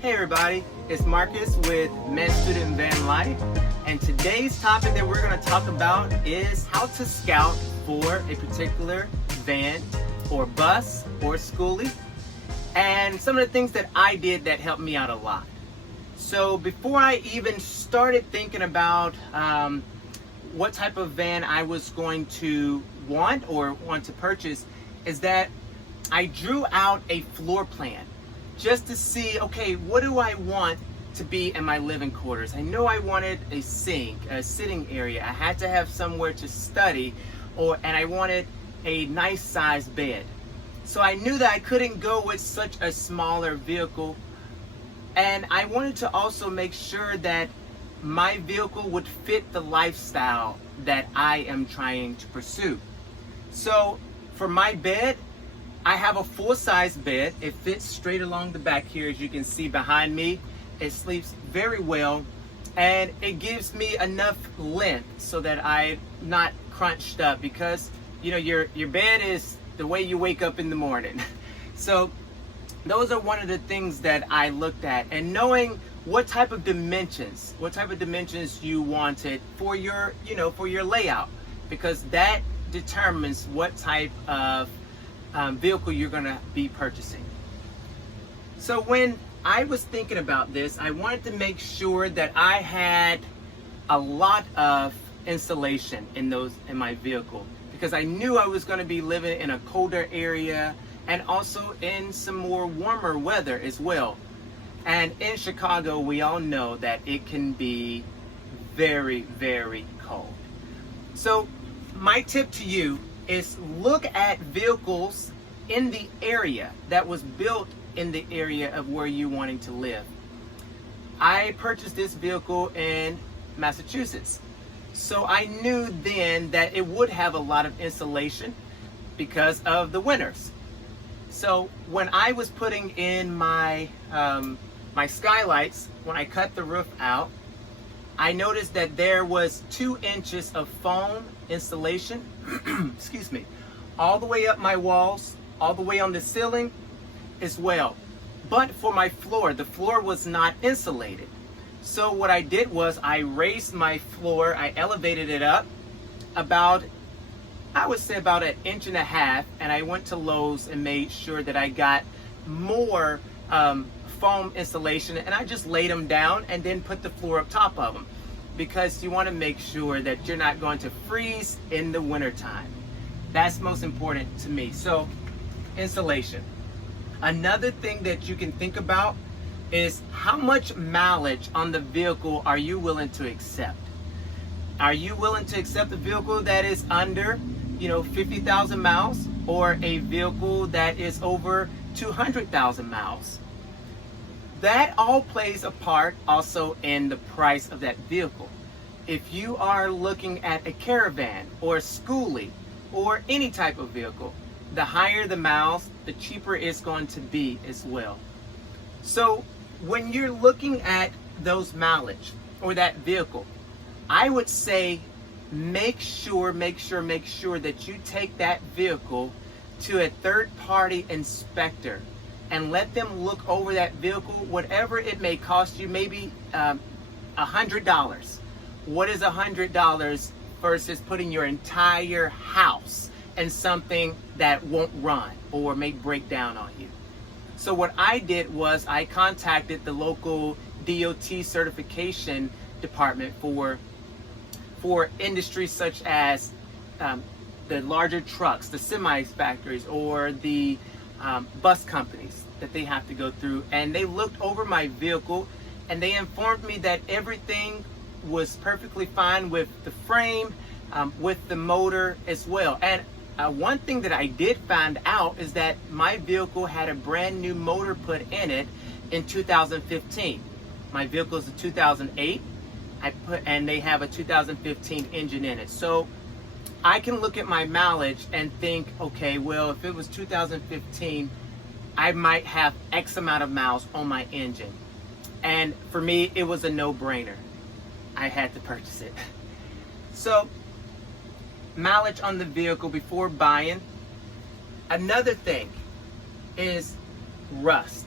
Hey everybody, it's Marcus with Med Student Van Life, and today's topic that we're going to talk about is how to scout for a particular van or bus or schoolie, and some of the things that I did that helped me out a lot. So before I even started thinking about what type of van I was going to want to purchase, is that I drew out a floor plan just to see, okay, what do I want to be in my living quarters? I know I wanted a sink, a sitting area. I had to have somewhere to study, and I wanted a nice sized bed. So I knew that I couldn't go with such a smaller vehicle, and I wanted to also make sure that my vehicle would fit the lifestyle that I am trying to pursue. So for my bed, I have a full-size bed. It fits straight along the back here, as you can see behind me. It sleeps very well, and it gives me enough length so that I'm not crunched up, because you know your bed is the way you wake up in the morning. So those are one of the things that I looked at, and knowing what type of dimensions you wanted for your layout, because that determines what type of vehicle you're going to be purchasing. So when I was thinking about this, I wanted to make sure that I had a lot of insulation in my vehicle, because I knew I was going to be living in a colder area and also in some more warmer weather as well. And in Chicago, we all know that it can be very, very cold. So my tip to you is look at vehicles in the area that was built in the area of where you're wanting to live. I purchased this vehicle in Massachusetts, so I knew then that it would have a lot of insulation because of the winters. So when I was putting in my skylights, when I cut the roof out, I noticed that there was 2 inches of foam insulation, excuse me, all the way up my walls, all the way on the ceiling as well. But for my floor, the floor was not insulated. So what I did was I raised my floor, I elevated it up about, I would say about 1.5 inches, and I went to Lowe's and made sure that I got more foam insulation, and I just laid them down and then put the floor up top of them, because you want to make sure that you're not going to freeze in the wintertime. That's most important to me. So insulation. Another thing that you can think about is how much mileage on the vehicle are you willing to accept? Are you willing to accept a vehicle that is under 50,000 miles, or a vehicle that is over 200,000 miles? That all plays a part also in the price of that vehicle. If you are looking at a caravan or a schoolie or any type of vehicle, the higher the miles, the cheaper it's going to be as well. So when you're looking at those mileage or that vehicle, I would say make sure that you take that vehicle to a third-party inspector and let them look over that vehicle, whatever it may cost you, maybe $100. What is $100 versus putting your entire house in something that won't run or may break down on you? So what I did was I contacted the local DOT certification department for industries such as the larger trucks, the semi factories, or the bus companies that they have to go through, and they looked over my vehicle and they informed me that everything was perfectly fine with the frame, with the motor as well. And one thing that I did find out is that my vehicle had a brand new motor put in it in 2015. My vehicle is a 2008, and they have a 2015 engine in it. So I can look at my mileage and think, okay, well, if it was 2015, I might have X amount of miles on my engine. And for me, it was a no-brainer. I had to purchase it. So mileage on the vehicle before buying. Another thing is rust.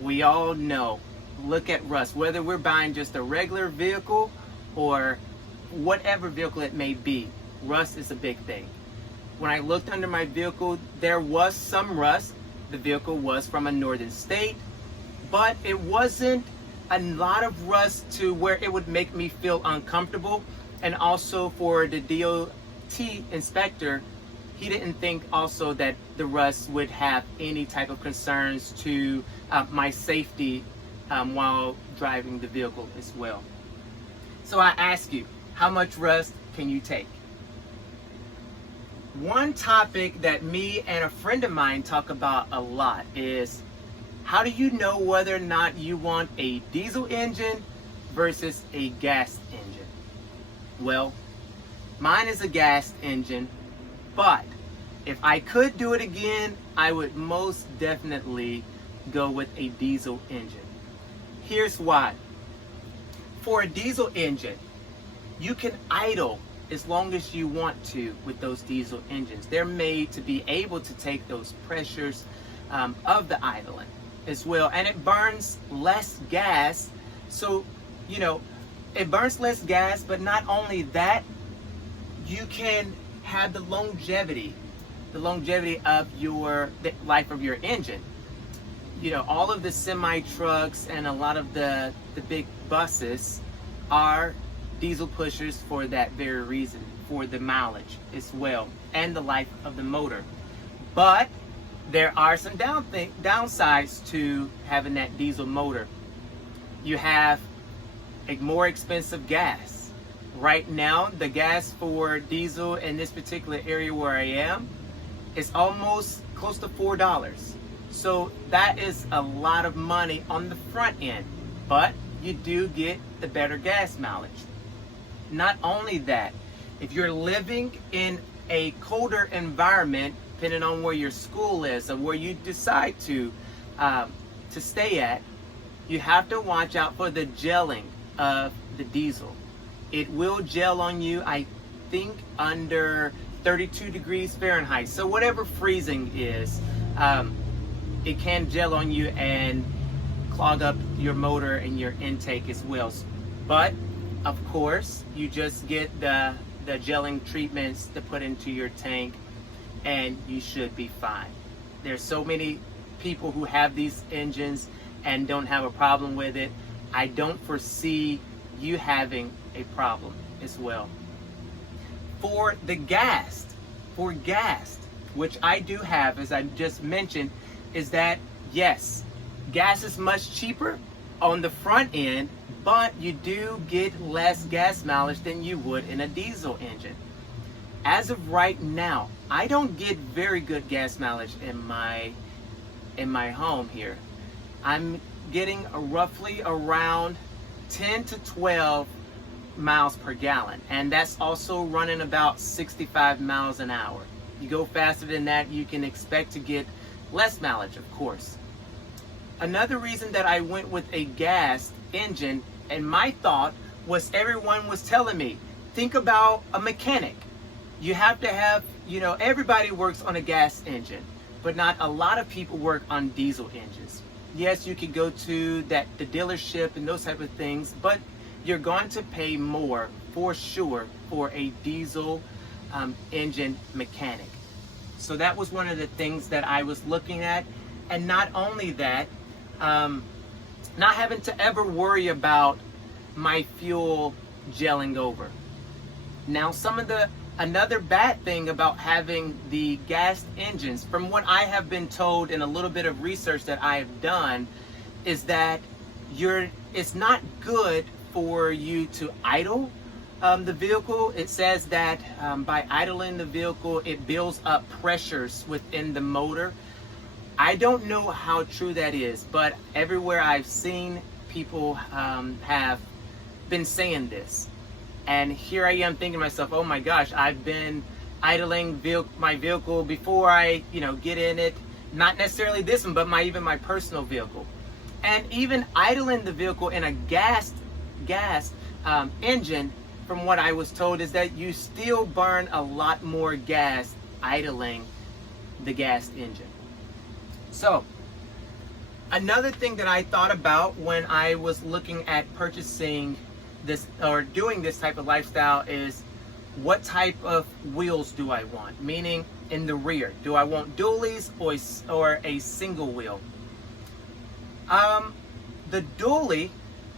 We all know look at rust, whether we're buying just a regular vehicle or whatever vehicle it may be. Rust is a big thing. When I looked under my vehicle, there was some rust. The vehicle was from a northern state, but it wasn't a lot of rust to where it would make me feel uncomfortable. And also for the DOT inspector, he didn't think also that the rust would have any type of concerns to my safety while driving the vehicle as well. So I ask you, how much rust can you take? One topic that me and a friend of mine talk about a lot is, how do you know whether or not you want a diesel engine versus a gas engine? Well, mine is a gas engine, but if I could do it again, I would most definitely go with a diesel engine. Here's why. For a diesel engine, you can idle as long as you want to with those diesel engines. They're made to be able to take those pressures of the idling as well. And it burns less gas. So, you know, it burns less gas, but not only that, you can have the longevity of the life of your engine. You know, all of the semi trucks and a lot of the big buses are diesel pushers for that very reason, for the mileage as well and the life of the motor. But there are some downsides to having that diesel motor. You have a more expensive gas. Right now, the gas for diesel in this particular area where I am is almost close to $4. So that is a lot of money on the front end, but you do get the better gas mileage. Not only that, if you're living in a colder environment, depending on where your school is or where you decide to stay at, you have to watch out for the gelling of the diesel. It will gel on you, I think, under 32 degrees Fahrenheit. So whatever freezing is, it can gel on you and clog up your motor and your intake as well. But of course, you just get the gelling treatments to put into your tank and you should be fine. There's so many people who have these engines and don't have a problem with it. I don't foresee you having a problem as well. For gas, which I do have, as I just mentioned, is that yes, gas is much cheaper on the front end, but you do get less gas mileage than you would in a diesel engine. As of right now, I don't get very good gas mileage in my home here. I'm getting roughly around 10 to 12 miles per gallon, and that's also running about 65 miles an hour. You go faster than that, you can expect to get less mileage, of course. Another reason that I went with a gas engine, and my thought was, everyone was telling me, think about a mechanic. You have to have, you know, everybody works on a gas engine, but not a lot of people work on diesel engines. Yes, you could go to the dealership and those type of things, but you're going to pay more for sure for a diesel engine mechanic. So that was one of the things that I was looking at. And not only that, not having to ever worry about my fuel gelling over. Now, another bad thing about having the gas engines, from what I have been told in a little bit of research that I have done, is that it's not good for you to idle the vehicle. It says that by idling the vehicle, it builds up pressures within the motor. I don't know how true that is, but everywhere I've seen, people have been saying this. And here I am thinking to myself, oh my gosh, I've been idling my vehicle before I, get in it. Not necessarily this one, but even my personal vehicle. And even idling the vehicle in a gas engine, from what I was told, is that you still burn a lot more gas idling the gas engine. So Another thing that I thought about when I was looking at purchasing this or doing this type of lifestyle is, what type of wheels do I want? Meaning in the rear, do I want dualies or a single wheel? The dually,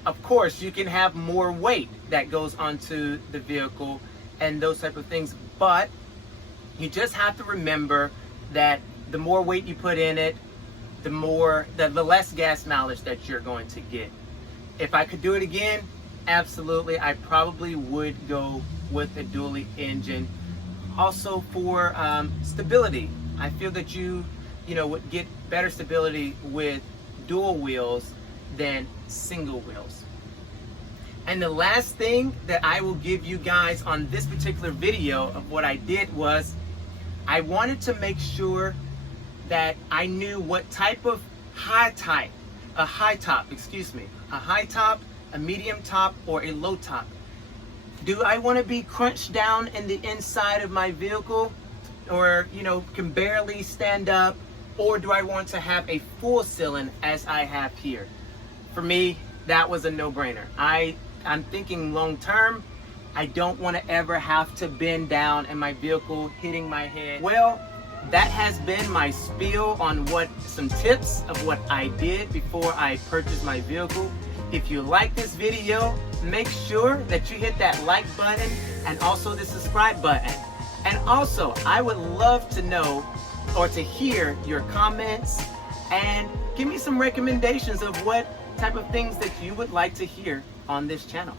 of course, you can have more weight that goes onto the vehicle and those type of things, but you just have to remember that the more weight you put in it, the less gas mileage that you're going to get. If I could do it again, absolutely, I probably would go with a dually engine. Also for stability, I feel that you would get better stability with dual wheels than single wheels. And the last thing that I will give you guys on this particular video of what I did was, I wanted to make sure that I knew what type of a high top, a medium top, or a low top. Do I want to be crunched down in the inside of my vehicle, or can barely stand up, or do I want to have a full ceiling as I have here? For me, that was a no-brainer. I'm thinking long term. I don't want to ever have to bend down in my vehicle hitting my head. Well, that has been my spiel on some tips of what I did before I purchased my vehicle. If you like this video, make sure that you hit that like button and also the subscribe button. And also, I would love to know or to hear your comments and give me some recommendations of what type of things that you would like to hear on this channel.